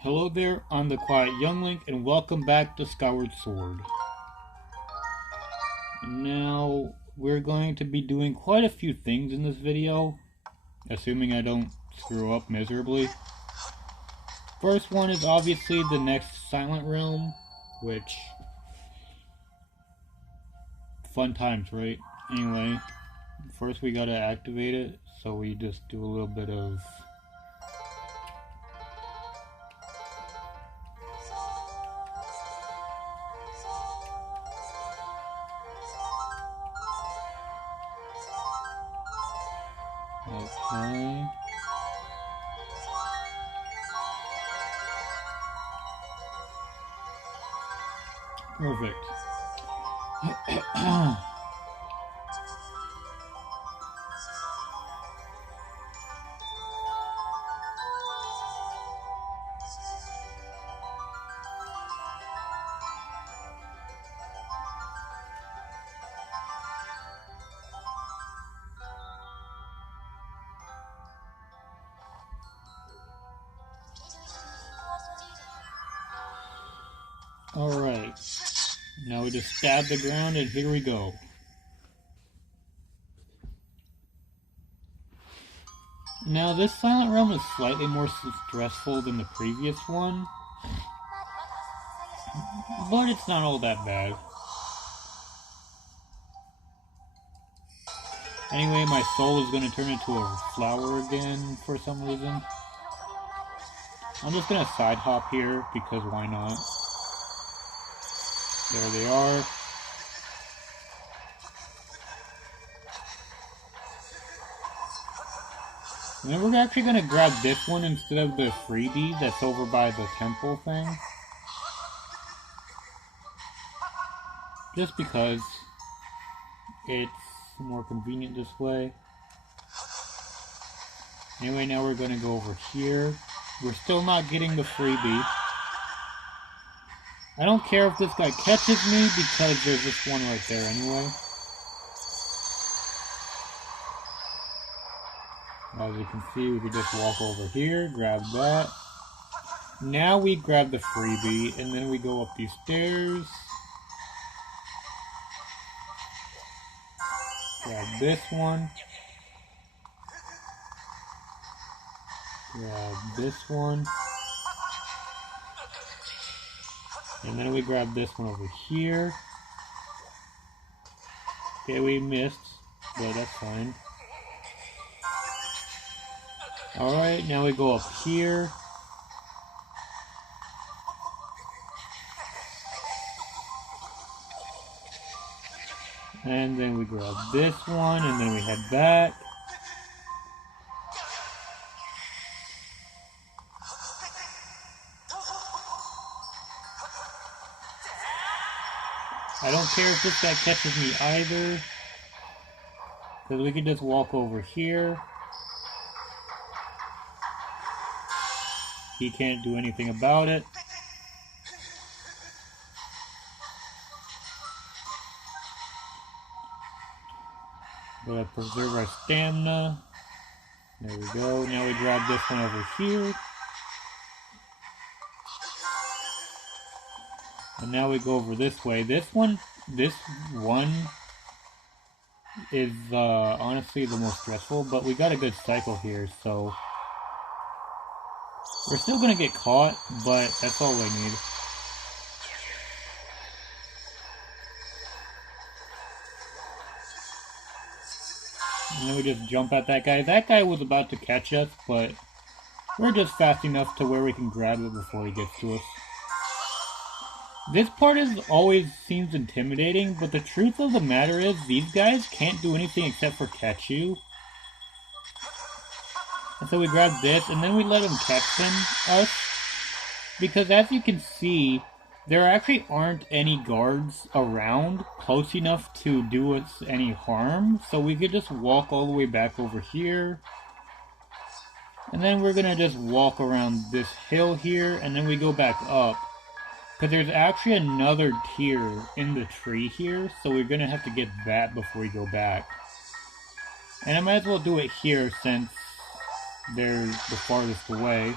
Hello there, I'm the Quiet Young Link, and welcome back to Skyward Sword. Now, we're going to be doing quite a few things in this video, assuming I don't screw up miserably. First one is obviously the next Silent Realm, which... fun times, right? Anyway, first we gotta activate it, so we just do a little bit of... Okay. Perfect. Alright, now we just stab the ground and here we go. Now this Silent Realm is slightly more stressful than the previous one, but it's not all that bad. Anyway, my soul is going to turn into a flower again for some reason. I'm just going to side hop here because why not? There they are. And then we're actually going to grab this one instead of the freebie that's over by the temple thing. Just because it's more convenient this way. Anyway, now we're going to go over here. We're still not getting the freebie. I don't care if this guy catches me because there's this one right there anyway. As you can see, we can just walk over here, grab that. Now we grab the freebie, and then we go up these stairs. Grab this one. Grab this one. And then we grab this one over here. Okay, we missed, but that's fine. Alright, now we go up here. And then we grab this one, and then we head back. I don't care if this guy catches me either, because we can just walk over here. He can't do anything about it. Gotta preserve our stamina. There we go. Now we grab this one over here. And now we go over this way. This one is honestly the most stressful, but we got a good cycle here, so we're still gonna get caught, but that's all we need. And then we just jump at that guy. That guy was about to catch us, but we're just fast enough to where we can grab it before he gets to us. This part always seems intimidating, but the truth of the matter is these guys can't do anything except for catch you. And so we grab this, and then we let them catch us. Because as you can see, there actually aren't any guards around close enough to do us any harm. So we could just walk all the way back over here. And then we're going to just walk around this hill here, and then we go back up. Because there's actually another tier in the tree here, so we're going to have to get that before we go back. And I might as well do it here since they're the farthest away.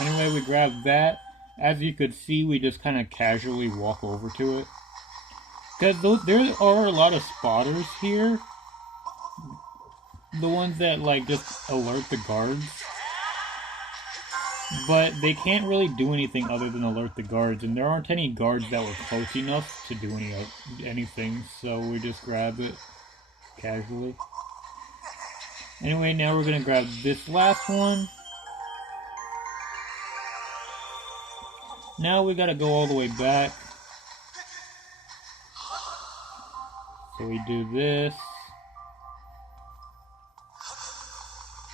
Anyway, we grab that. As you could see, we just kind of casually walk over to it. Because there are a lot of spotters here. The ones that, like, just alert the guards. But they can't really do anything other than alert the guards. And there aren't any guards that were close enough to do anything. So we just grab it casually. Anyway, now we're going to grab this last one. Now we gotta go all the way back. So we do this.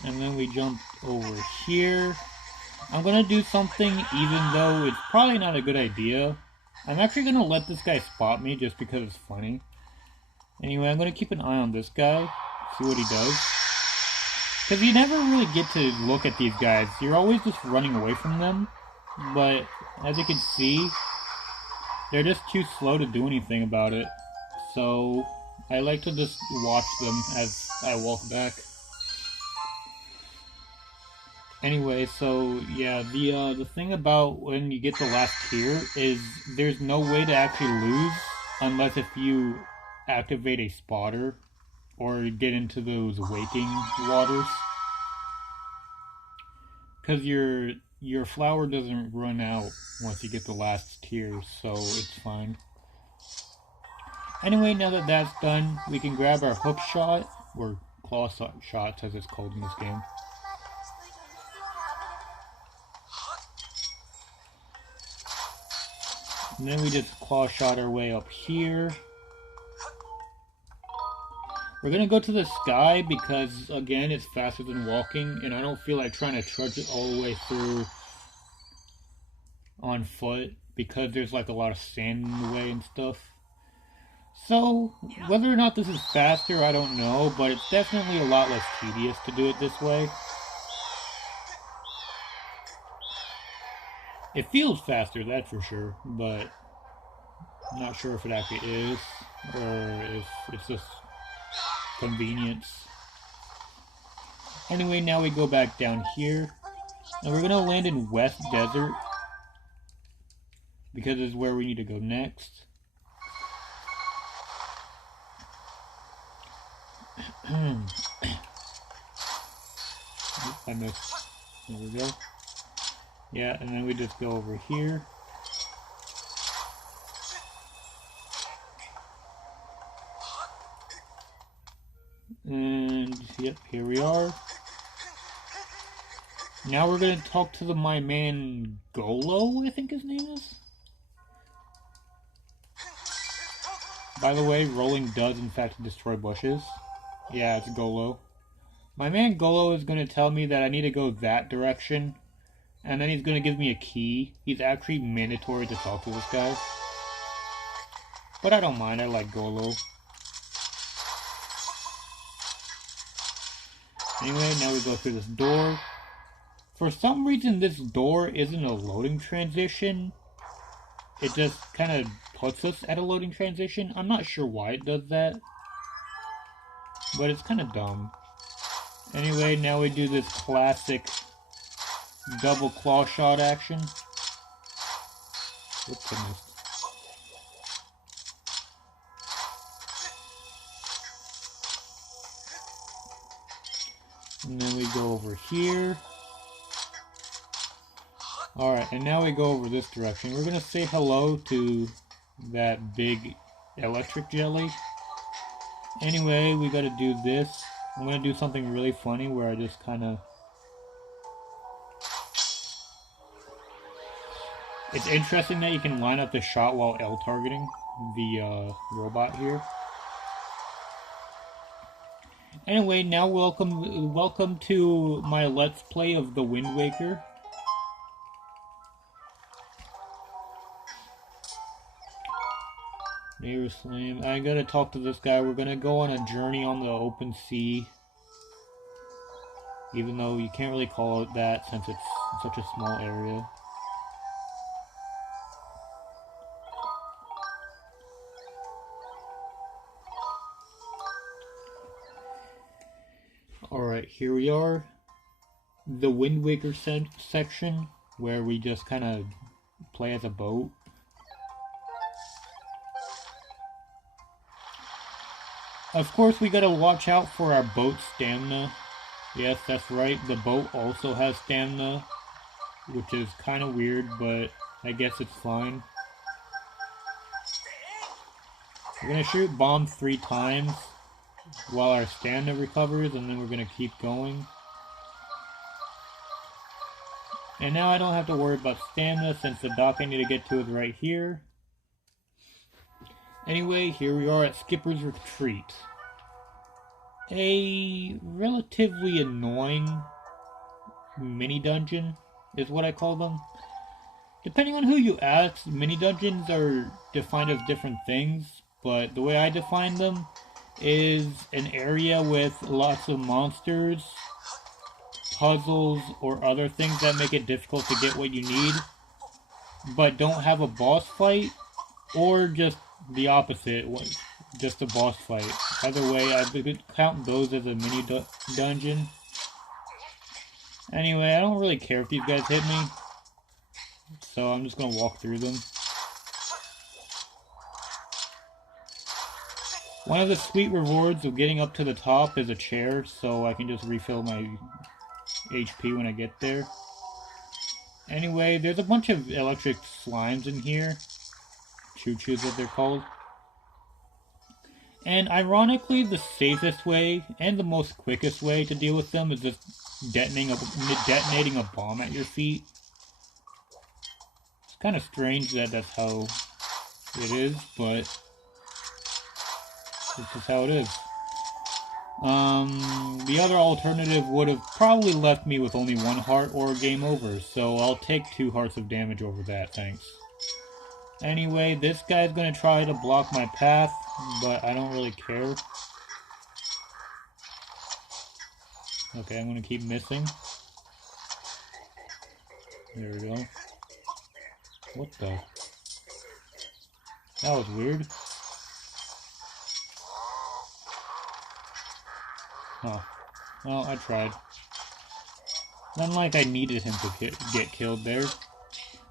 And then we jump over here. I'm gonna do something even though it's probably not a good idea. I'm actually gonna let this guy spot me just because it's funny. Anyway, I'm gonna keep an eye on this guy. See what he does. Because you never really get to look at these guys. You're always just running away from them. But as you can see, they're just too slow to do anything about it. So I like to just watch them as I walk back. Anyway, so yeah, the thing about when you get the last tier is there's no way to actually lose unless if you activate a spotter or get into those waking waters. Because your flower doesn't run out once you get the last tier, so it's fine. Anyway, now that that's done, we can grab our hook shot, or claw shots as it's called in this game. And then we just claw shot our way up here. We're gonna go to the sky because, again, it's faster than walking, and I don't feel like trying to trudge it all the way through on foot because there's like a lot of sand in the way and stuff. So, whether or not this is faster, I don't know, but it's definitely a lot less tedious to do it this way. It feels faster, that's for sure, but I'm not sure if it actually is, or if it's just convenience. Anyway, now we go back down here, and we're gonna land in West Desert, because it's where we need to go next. I missed. There we go. Yeah, and then we just go over here. And, yep, here we are. Now we're gonna talk to my man Golo, I think his name is. By the way, rolling does in fact destroy bushes. Yeah, it's Golo. My man Golo is gonna tell me that I need to go that direction. And then he's gonna give me a key. He's actually mandatory to talk to this guy. But I don't mind, I like Golo. Anyway, now we go through this door. For some reason, this door isn't a loading transition. It just kind of puts us at a loading transition. I'm not sure why it does that. But it's kind of dumb. Anyway, now we do this classic double claw shot action. Oops, I missed. And then we go over here. Alright, and now we go over this direction. We're going to say hello to that big electric jelly. Anyway, we got to do this. I'm going to do something really funny where I just kind of... It's interesting that you can line up the shot while L-targeting the robot here. Anyway, now welcome to my Let's Play of the Wind Waker. Neighbor Slam. I gotta talk to this guy. We're gonna go on a journey on the open sea. Even though you can't really call it that since it's such a small area. Alright, here we are. The Wind Waker section. where we just kind of play as a boat. Of course, we gotta watch out for our boat stamina. Yes, that's right, the boat also has stamina, which is kind of weird, but I guess it's fine. We're gonna shoot bombs 3 times while our stamina recovers, and then we're gonna keep going. And now I don't have to worry about stamina since the dock I need to get to is right here. Anyway, here we are at Skipper's Retreat. A relatively annoying mini dungeon is what I call them. Depending on who you ask, mini dungeons are defined as different things, but the way I define them is an area with lots of monsters, puzzles, or other things that make it difficult to get what you need, but don't have a boss fight, or just the opposite, just a boss fight. Either way, I could count those as a mini dungeon. Anyway, I don't really care if these guys hit me, so I'm just gonna walk through them. One of the sweet rewards of getting up to the top is a chair, so I can just refill my HP when I get there. Anyway, there's a bunch of electric slimes in here. Choo-choos, what they're called. And ironically, the safest way and the most quickest way to deal with them is just detonating a bomb at your feet. It's kind of strange that that's how it is, but this is how it is. The other alternative would have probably left me with only 1 heart or game over, so I'll take 2 hearts of damage over that, thanks. Anyway, this guy's gonna try to block my path, but I don't really care. Okay, I'm gonna keep missing. There we go. What the? That was weird. Huh. Well, I tried. Not like I needed him to get killed there.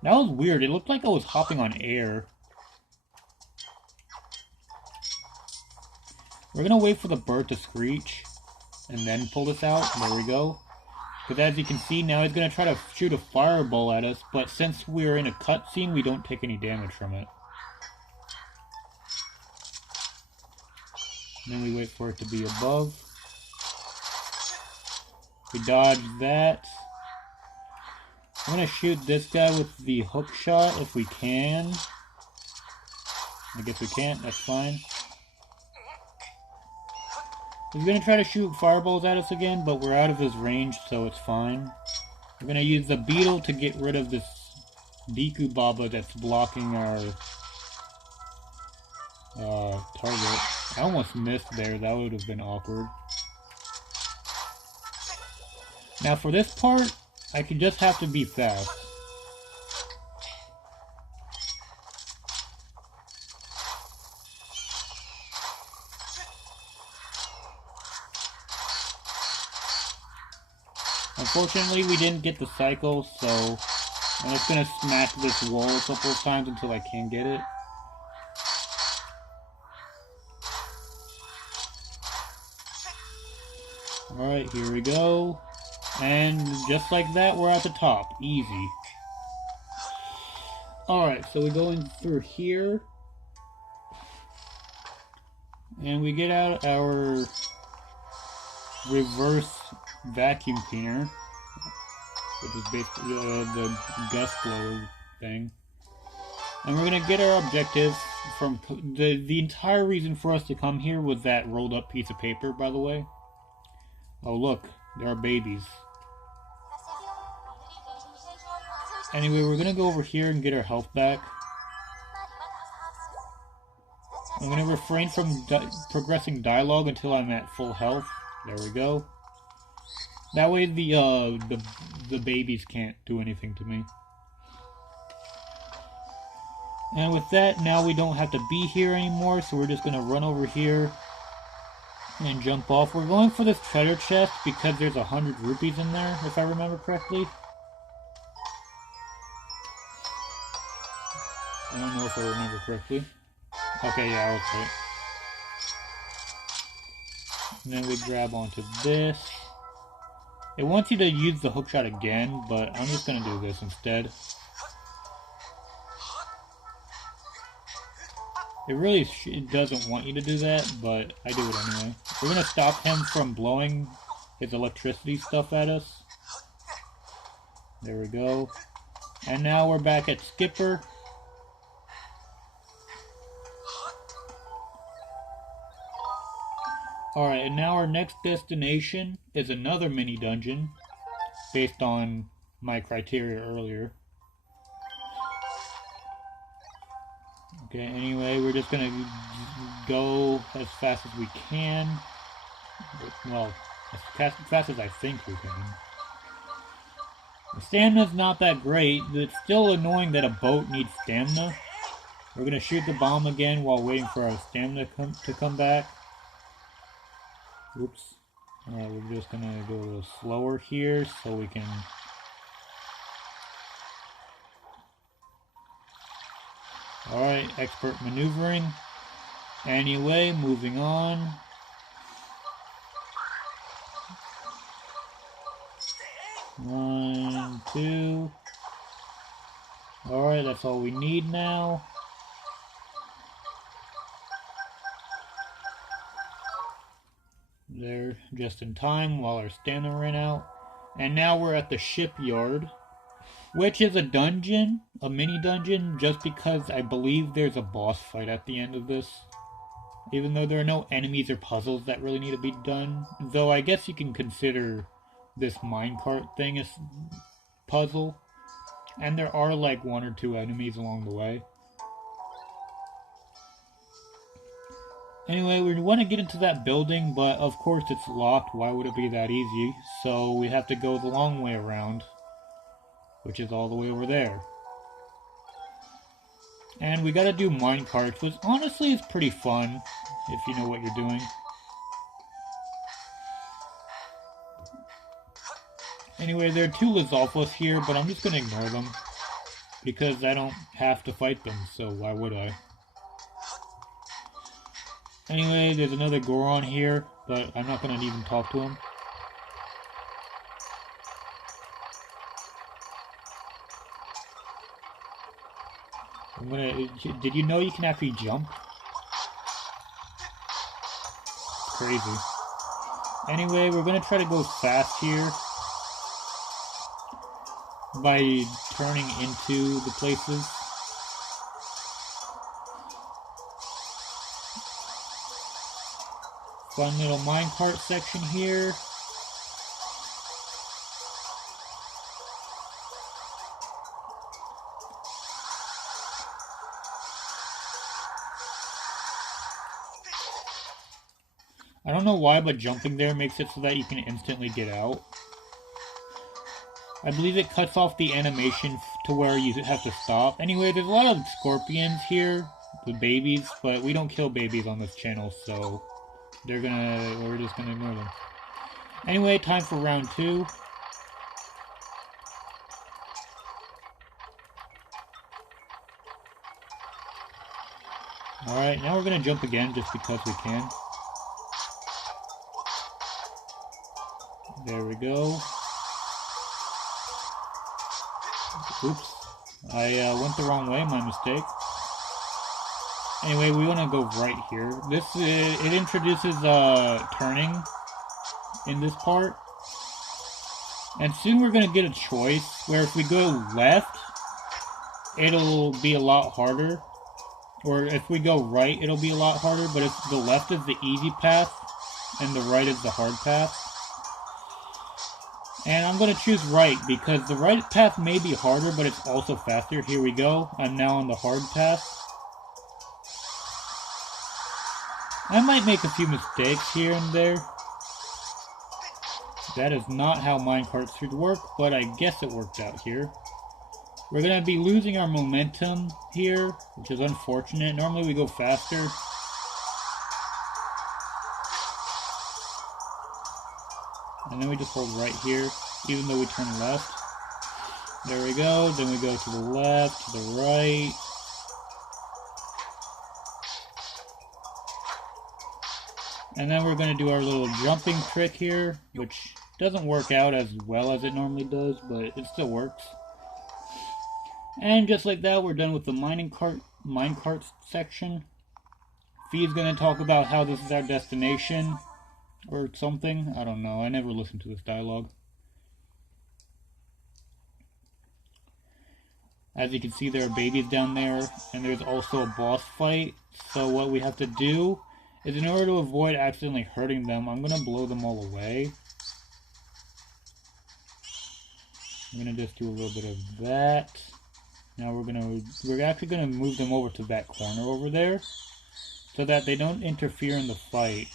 That was weird. It looked like I was hopping on air. We're gonna wait for the bird to screech and then pull this out. There we go. Because as you can see now, he's gonna try to shoot a fireball at us, but since we're in a cutscene, we don't take any damage from it. And then we wait for it to be above. We dodge that. I'm gonna shoot this guy with the hook shot if we can. I guess we can't, that's fine. He's gonna try to shoot fireballs at us again, but we're out of his range, so it's fine. We're gonna use the beetle to get rid of this Deku Baba that's blocking our target. I almost missed there, that would have been awkward. Now for this part, I could just have to be fast. Unfortunately, we didn't get the cycle, so I'm just gonna smack this wall a couple of times until I can get it. Alright, here we go. And just like that, we're at the top. Easy. Alright, so we go in through here. And we get out our reverse vacuum cleaner, which is basically the gust blower thing. And we're gonna get our objective from the entire reason for us to come here was that rolled up piece of paper, by the way. Oh look, there are babies. Anyway, we're gonna go over here and get our health back. I'm gonna refrain from progressing dialogue until I'm at full health. There we go. That way the babies can't do anything to me. And with that, now we don't have to be here anymore, so we're just gonna run over here and jump off. We're going for this treasure chest because there's 100 rupees in there, if I remember correctly. I don't know if I remember correctly. Okay, yeah, I was right. And then we grab onto this. It wants you to use the hookshot again, but I'm just gonna do this instead. It really it doesn't want you to do that, but I do it anyway. We're gonna stop him from blowing his electricity stuff at us. There we go. And now we're back at Skipper. Alright, and now our next destination is another mini dungeon, based on my criteria earlier. Okay, anyway, we're just gonna go as fast as we can. Well, as fast as I think we can. The stamina's not that great, but it's still annoying that a boat needs stamina. We're gonna shoot the bomb again while waiting for our stamina to come back. Oops. Alright, we're just gonna go a little slower here so we can... Alright, expert maneuvering. Anyway, moving on. One, two. Alright, that's all we need now. There, just in time while our stamina ran out. And now we're at the shipyard, which is a dungeon, a mini dungeon, just because I believe there's a boss fight at the end of this. Even though there are no enemies or puzzles that really need to be done. Though I guess you can consider this minecart thing as puzzle. And there are like 1 or 2 enemies along the way. Anyway, we want to get into that building, but of course it's locked. Why would it be that easy? So we have to go the long way around, which is all the way over there. And we gotta do minecarts, which honestly is pretty fun, if you know what you're doing. Anyway, there are 2 Lizalfos here, but I'm just gonna ignore them, because I don't have to fight them, so why would I? Anyway, there's another Goron here, but I'm not gonna even talk to him. Did you know you can actually jump? Crazy. Anyway, we're gonna try to go fast here by turning into the places. Fun little minecart section here. I don't know why, but jumping there makes it so that you can instantly get out. I believe it cuts off the animation to where you have to stop. Anyway, there's a lot of scorpions here, the babies, but we don't kill babies on this channel, so we're just gonna ignore them. Anyway, time for round 2. Alright, now we're gonna jump again just because we can. There we go. Oops. I went the wrong way, my mistake. Anyway, we want to go right here. It introduces turning in this part. And soon we're going to get a choice where if we go left, it'll be a lot harder. Or if we go right, it'll be a lot harder. But if the left is the easy path and the right is the hard path. And I'm going to choose right because the right path may be harder, but it's also faster. Here we go. I'm now on the hard path. I might make a few mistakes here and there. That is not how minecarts should work, but I guess it worked out here. We're going to be losing our momentum here, which is unfortunate. Normally we go faster. And then we just hold right here, even though we turn left. There we go. Then we go to the left, to the right. And then we're going to do our little jumping trick here, which doesn't work out as well as it normally does, but it still works. And just like that, we're done with the minecart section. Fee's going to talk about how this is our destination, or something. I don't know, I never listened to this dialogue. As you can see, there are babies down there, and there's also a boss fight. So what we have to do is, in order to avoid accidentally hurting them, I'm going to blow them all away. I'm going to just do a little bit of that. Now we're actually going to move them over to that corner over there, so that they don't interfere in the fight.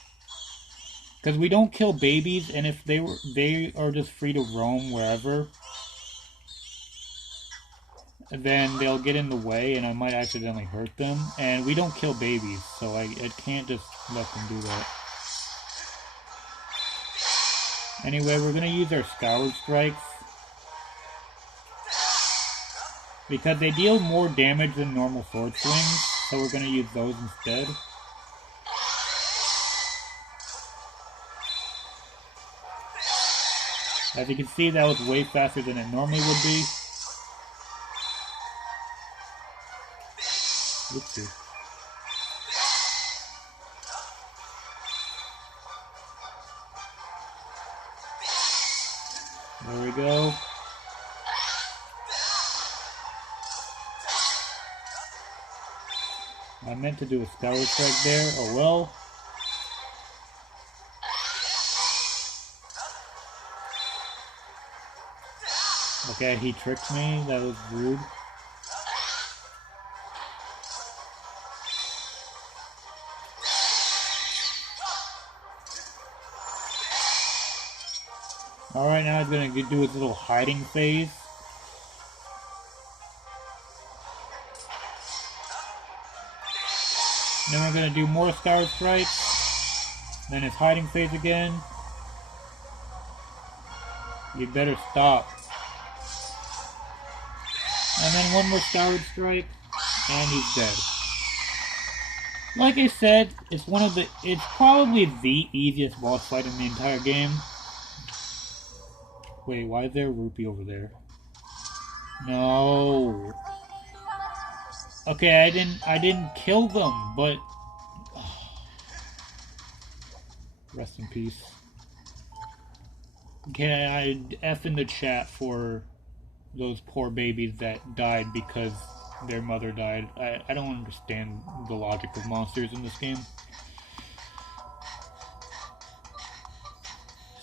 Because we don't kill babies, and if they are just free to roam wherever, then they'll get in the way and I might accidentally hurt them. And we don't kill babies, so I can't just let them do that. Anyway, we're going to use our Skyward strikes, because they deal more damage than normal sword swings, so we're going to use those instead. As you can see, that was way faster than it normally would be. Oopsie. There we go. I meant to do a Skyward strike there. Oh well. Okay, he tricked me. That was rude. Alright, now he's going to do his little hiding phase. Then we're going to do more Skyward strikes. Then his hiding phase again. You'd better stop. And then one more Skyward strike, and he's dead. Like I said, it's probably the easiest boss fight in the entire game. Wait, why is there a rupee over there? No. Okay, I didn't kill them, but rest in peace. Can I F in the chat for those poor babies that died because their mother died? I don't understand the logic of monsters in this game.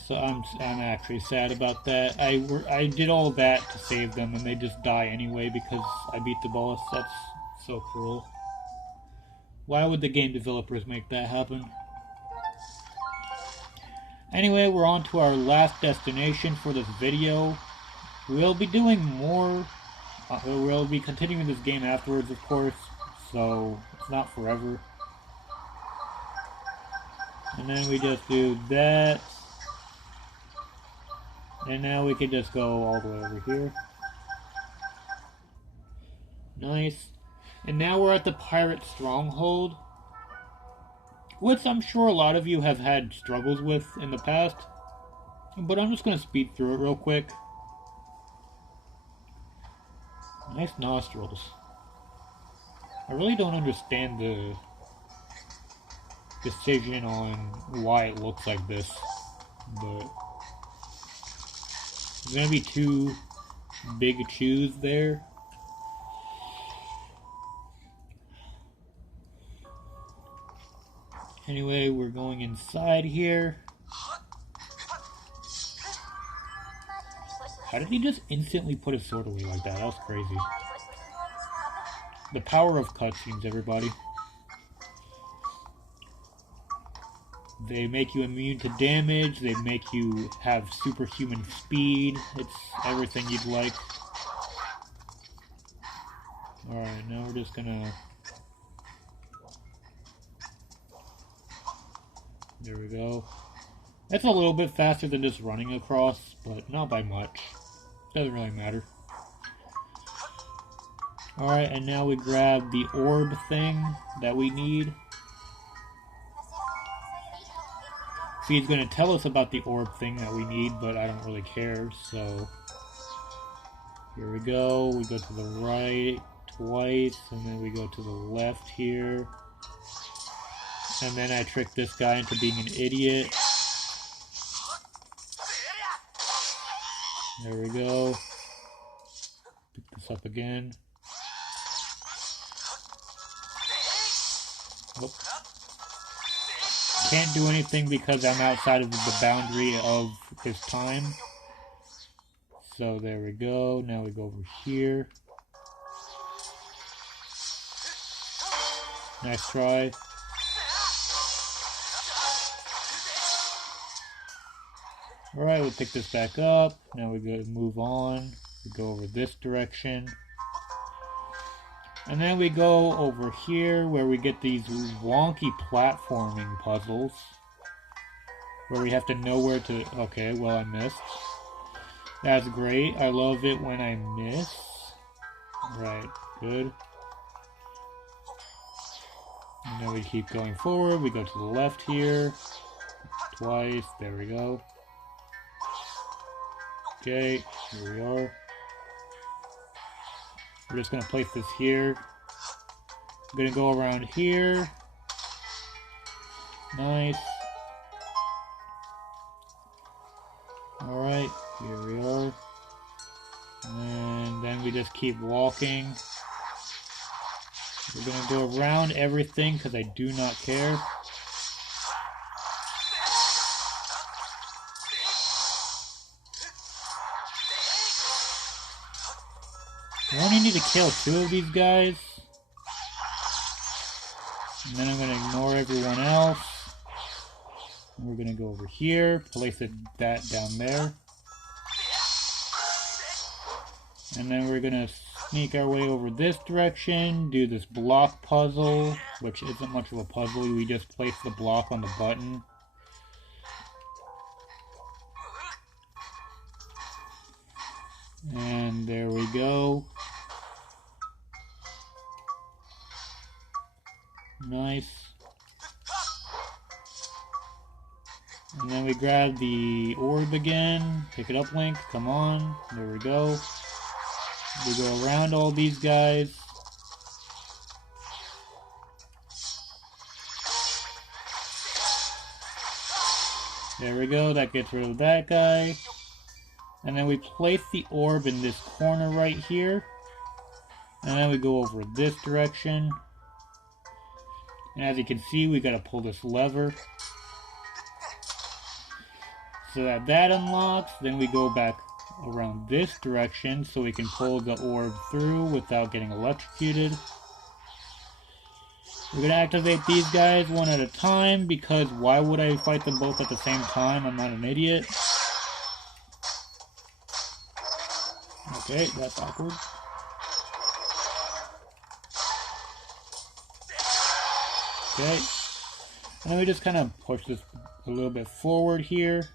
So I'm actually sad about that. I did all that to save them, and they just die anyway because I beat the boss. That's so cruel. Why would the game developers make that happen? Anyway, we're on to our last destination for this video. We'll be doing more. We'll be continuing this game afterwards, of course, so it's not forever. And then we just do that. And now we can just go all the way over here. Nice. And now we're at the pirate stronghold, which I'm sure a lot of you have had struggles with in the past. But I'm just going to speed through it real quick. Nice nostrils. I really don't understand the decision on why it looks like this, but there's gonna be two big chews there. Anyway, we're going inside here. How did he just instantly put his sword away like that? That was crazy. The power of cutscenes, everybody. They make you immune to damage, they make you have superhuman speed, it's everything you'd like. Alright, now we're just gonna... There we go. That's a little bit faster than just running across, but not by much. Doesn't really matter. Alright, and now we grab the orb thing that we need. She's gonna tell us about the orb thing that we need, but I don't really care, so... Here we go. We go to the right twice, and then we go to the left here. And then I trick this guy into being an idiot. There we go. Pick this up again. Oh. Can't do anything because I'm outside of the boundary of his time. So there we go. Now we go over here. Nice try. Alright, we'll pick this back up. Now we go move on. We go over this direction. And then we go over here where we get these wonky platforming puzzles. Where we have to know where to... Okay, well I missed. That's great. I love it when I miss. Right, good. And then we keep going forward. We go to the left here. Twice. There we go. Okay, here we are. We're just going to place this here. I'm going to go around here. Nice. Alright, here we are. And then we just keep walking. We're going to go around everything because I do not care. I only need to kill 2 of these guys. And then I'm going to ignore everyone else. And we're going to go over here, place that down there. And then we're going to sneak our way over this direction, do this block puzzle, which isn't much of a puzzle. We just place the block on the button. And there we go. Nice. And then we grab the orb again. Pick it up, Link. Come on. There we go. We go around all these guys. There we go. That gets rid of that guy. And then we place the orb in this corner right here. And then we go over this direction. And as you can see, we gotta pull this lever. So that unlocks. Then we go back around this direction so we can pull the orb through without getting electrocuted. We're gonna activate these guys one at a time because why would I fight them both at the same time? I'm not an idiot. Okay, that's awkward. Okay. And then we just kind of push this a little bit forward here.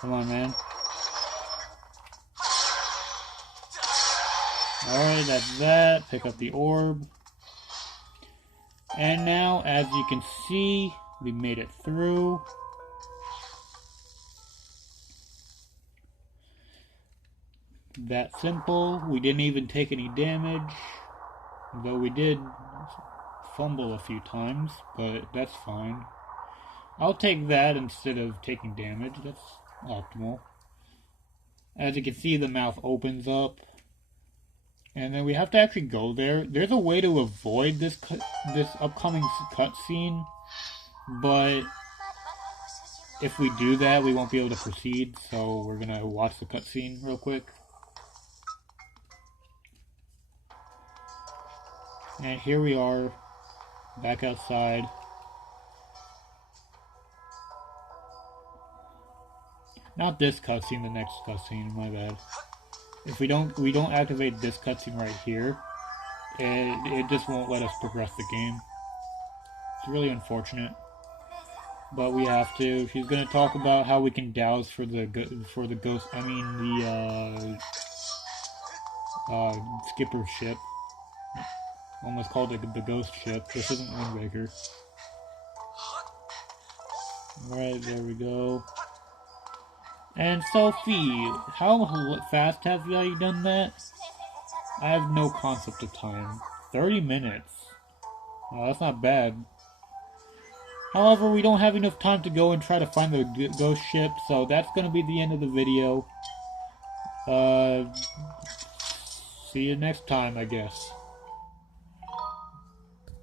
Come on, man. Alright, that's that. Pick up the orb. And now, as you can see, we made it through. That simple. We didn't even take any damage. Though we did fumble a few times, but that's fine. I'll take that instead of taking damage. That's optimal. As you can see, the mouth opens up. And then we have to actually go there. There's a way to avoid this upcoming cutscene, but if we do that, we won't be able to proceed, so we're gonna watch the cutscene real quick. And here we are, back outside. Not this cutscene, the next cutscene, my bad. If we don't activate this cutscene right here, it just won't let us progress the game. It's really unfortunate, but we have to. She's gonna talk about how we can douse for the ghost. I mean the skipper ship. Almost called it the ghost ship. This isn't Windbreaker. Right, there we go. And Sophie, how fast have you done that? I have no concept of time. 30 minutes. Oh, that's not bad. However, we don't have enough time to go and try to find the ghost ship, so that's going to be the end of the video. See you next time, I guess.